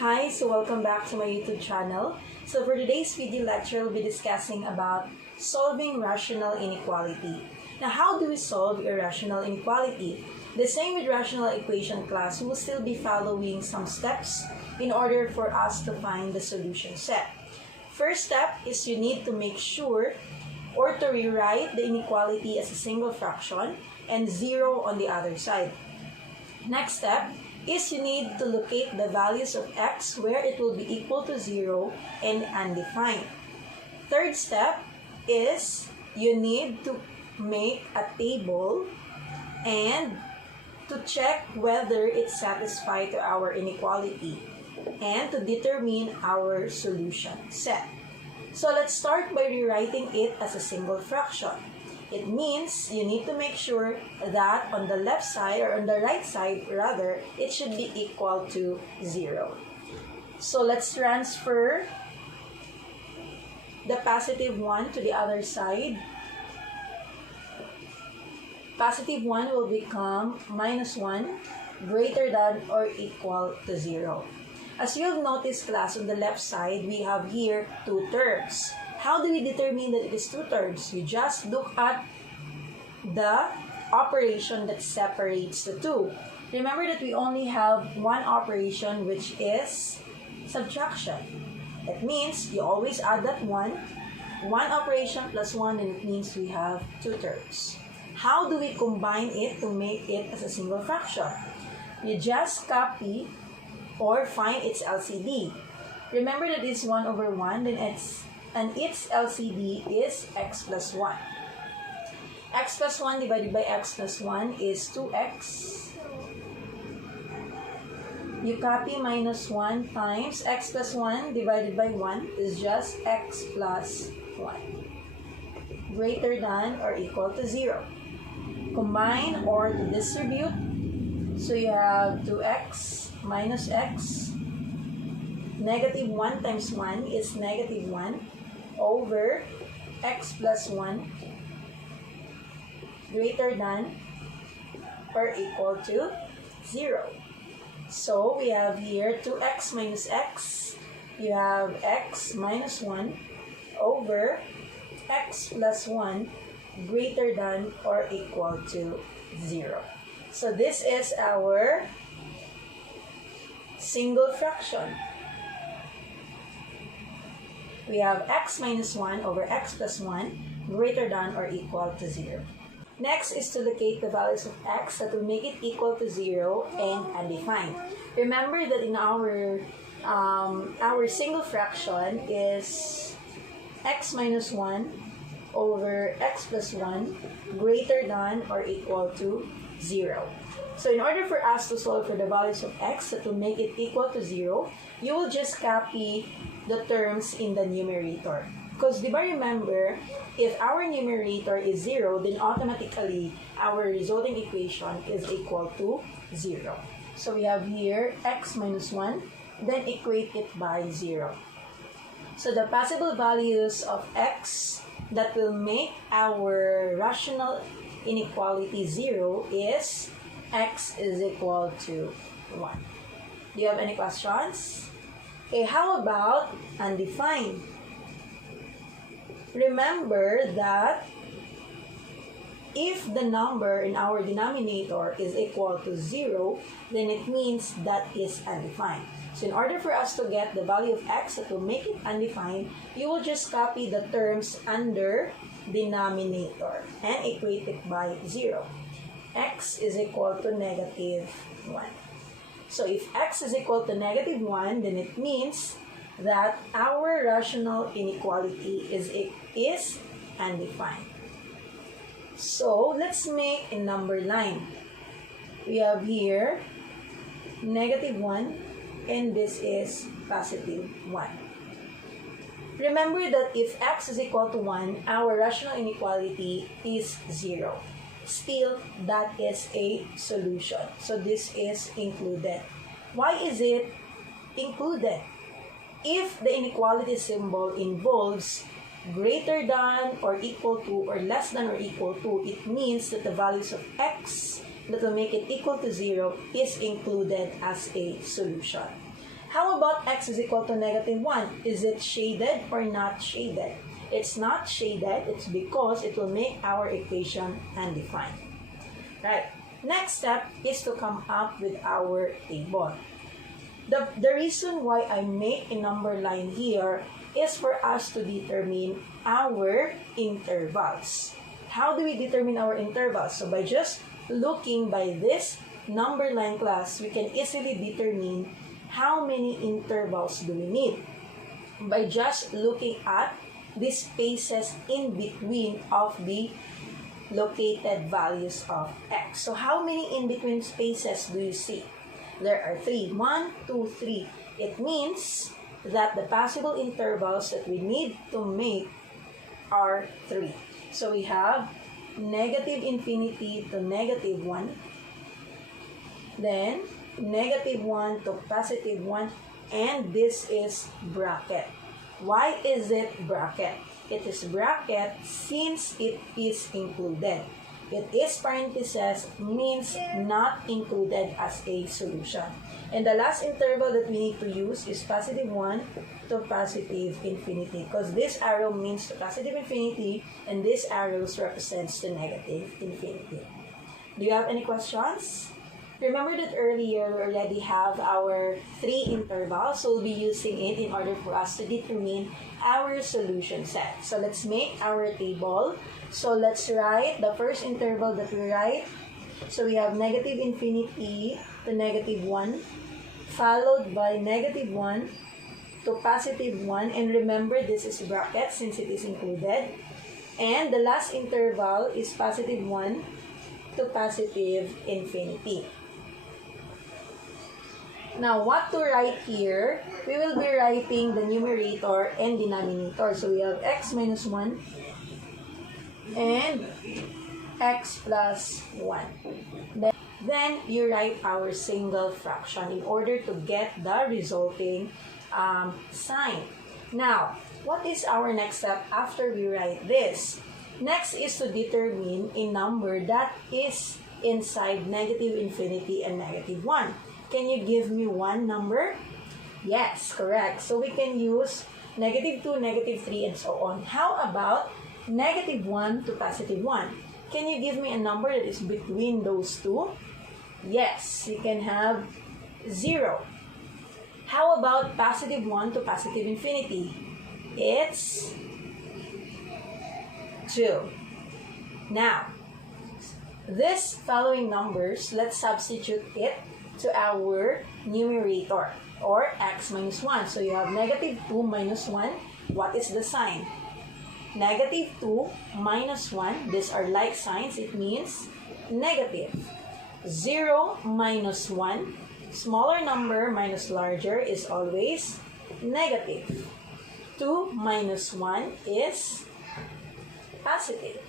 Hi, so welcome back to my YouTube channel. So for today's video lecture, we'll be discussing about solving rational inequality. Now, how do we solve irrational inequality? The same with rational equation class, we will still be following some steps in order for us to find the solution set. First step is you need to make sure or to rewrite the inequality as a single fraction and 0 on the other side. Next step is you need to locate the values of x where it will be equal to 0 and undefined. Third step is you need to make a table and to check whether it's satisfied to our inequality and to determine our solution set. So let's start by rewriting it as a single fraction. It means you need to make sure that on the left side, or on the right side rather, it should be equal to 0. So let's transfer the positive 1 to the other side. Positive 1 will become minus 1 greater than or equal to 0. As you'll notice, class, on the left side, we have here two terms. How do we determine that it is two terms? You just look at the operation that separates the two. Remember that we only have one operation, which is subtraction. That means you always add that one operation plus 1, and it means we have two terms. How do we combine it to make it as a single fraction? You just copy or find its LCD. Remember that it's 1 over 1, and its LCD is x plus 1. X plus 1 divided by x plus 1 is 2x. You copy minus 1 times x plus 1 divided by 1 is just x plus 1. Greater than or equal to 0. Combine or to distribute. So you have 2x minus x. Negative 1 times 1 is negative 1 over x plus 1 greater than or equal to 0. So we have here 2x minus x. You have x minus 1 over x plus 1 greater than or equal to 0. So this is our single fraction. We have x minus 1 over x plus 1 greater than or equal to 0. Next is to locate the values of x that will make it equal to 0 and undefined. Remember that in our single fraction is x minus 1 over x plus 1 greater than or equal to 0. So in order for us to solve for the values of x that will make it equal to 0, you will just copy the terms in the numerator. Because remember, if our numerator is 0, then automatically our resulting equation is equal to 0. So we have here x minus 1, then equate it by 0. So the possible values of x that will make our rational inequality 0 is x is equal to 1. Do you have any questions? Okay, how about undefined? Remember that if the number in our denominator is equal to 0, then it means that is undefined. So in order for us to get the value of x that will make it undefined, you will just copy the terms under denominator and equate it by 0. X is equal to negative 1. So if x is equal to negative 1, then it means that our rational inequality is undefined. So let's make a number line. We have here negative 1 and this is positive 1. Remember that if x is equal to 1, our rational inequality is 0. Still, that is a solution. So this is included. Why is it included? If the inequality symbol involves greater than or equal to or less than or equal to, it means that the values of x that will make it equal to 0 is included as a solution. How about x is equal to -1? Is it shaded or not shaded? It's not shaded. It's because it will make our equation undefined. Right. Next step is to come up with our table. The reason why I make a number line here is for us to determine our intervals. How do we determine our intervals? So by just looking by this number line class, we can easily determine how many intervals do we need by just looking at the spaces in between of the located values of x. So how many in between spaces do you see? There are 3. 1, 2, 3. It means that the possible intervals that we need to make are 3. So we have -infinity to -1, then -1 to +1, and this is bracket. Why is it bracket? It is bracket since it is included. It is parentheses, means not included as a solution. And the last interval that we need to use is +1 to +infinity, because this arrow means to +infinity and this arrow represents the -infinity. Do you have any questions? Remember that earlier we already have our 3 intervals, so we'll be using it in order for us to determine our solution set. So let's make our table. So let's write the first interval that we write. So we have -infinity to -1, followed by -1 to +1, and remember this is bracket since it is included. And the last interval is +1 to +infinity. Now, what to write here? We will be writing the numerator and denominator. So we have x minus 1 and x plus 1. Then you write our single fraction in order to get the resulting sign. Now, what is our next step after we write this? Next is to determine a number that is inside -infinity and -1. Can you give me one number? Yes, correct. So we can use -2, -3, and so on. How about -1 to +1? Can you give me a number that is between those two? Yes, you can have 0. How about +1 to +infinity? It's 2. Now, this following numbers, let's substitute it to our numerator, or x minus 1. So you have -2 minus 1. What is the sign? -2 minus 1. These are like signs. It means negative. 0 minus 1. Smaller number minus larger is always negative. 2 minus 1 is positive.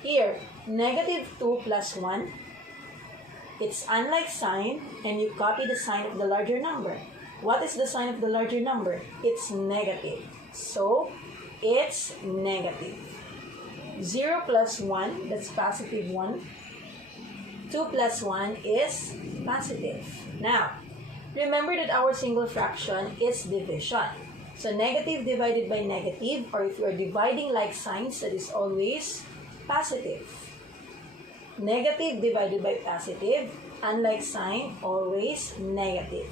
Here, -2 plus 1. It's unlike sign, and you copy the sign of the larger number. What is the sign of the larger number? It's negative. So, it's negative. 0 plus 1, that's +1. 2 plus 1 is positive. Now, remember that our single fraction is division. So, negative divided by negative, or if you are dividing like signs, that is always positive. Negative divided by positive, unlike sign, always negative.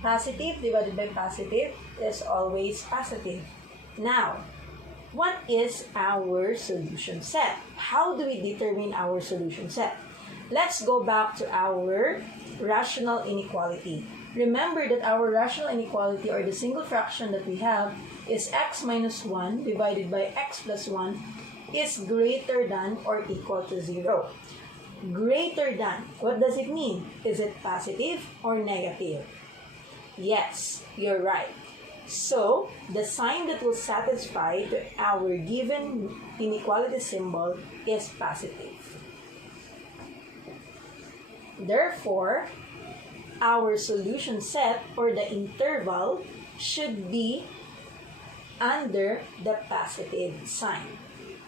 Positive divided by positive is always positive. Now, what is our solution set? How do we determine our solution set? Let's go back to our rational inequality. Remember that our rational inequality, or the single fraction that we have, is x minus 1 divided by x plus 1 is greater than or equal to 0. Greater than, what does it mean? Is it positive or negative? Yes, you're right. So, the sign that will satisfy our given inequality symbol is positive. Therefore, our solution set, or the interval, should be under the positive sign.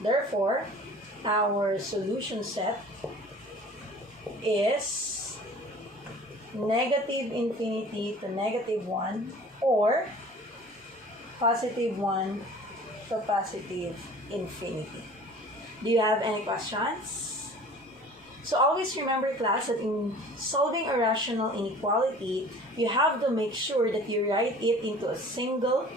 Therefore, our solution set is negative infinity to negative 1 or positive 1 to positive infinity. Do you have any questions? So always remember, class, that in solving a rational inequality, you have to make sure that you write it into a single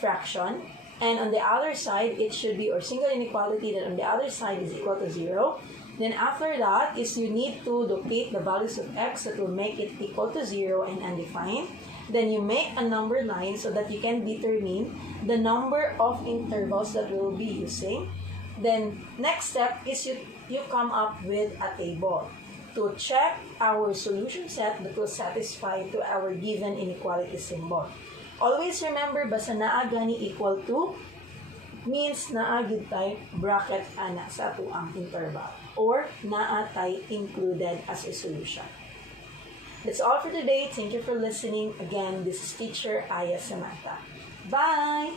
fraction, and on the other side, it should be, or single inequality that on the other side is equal to 0. Then after that is you need to locate the values of x that will make it equal to 0 and undefined. Then you make a number line so that you can determine the number of intervals that we will be using. Then next step is you come up with a table to check our solution set that will satisfy to our given inequality symbol. Always remember, basta naa gani equal to means naa gid tay bracket ana sa atuang interval or naa tay included as a solution. That's all for today. Thank you for listening. Again, this is teacher Aya Samantha. Bye!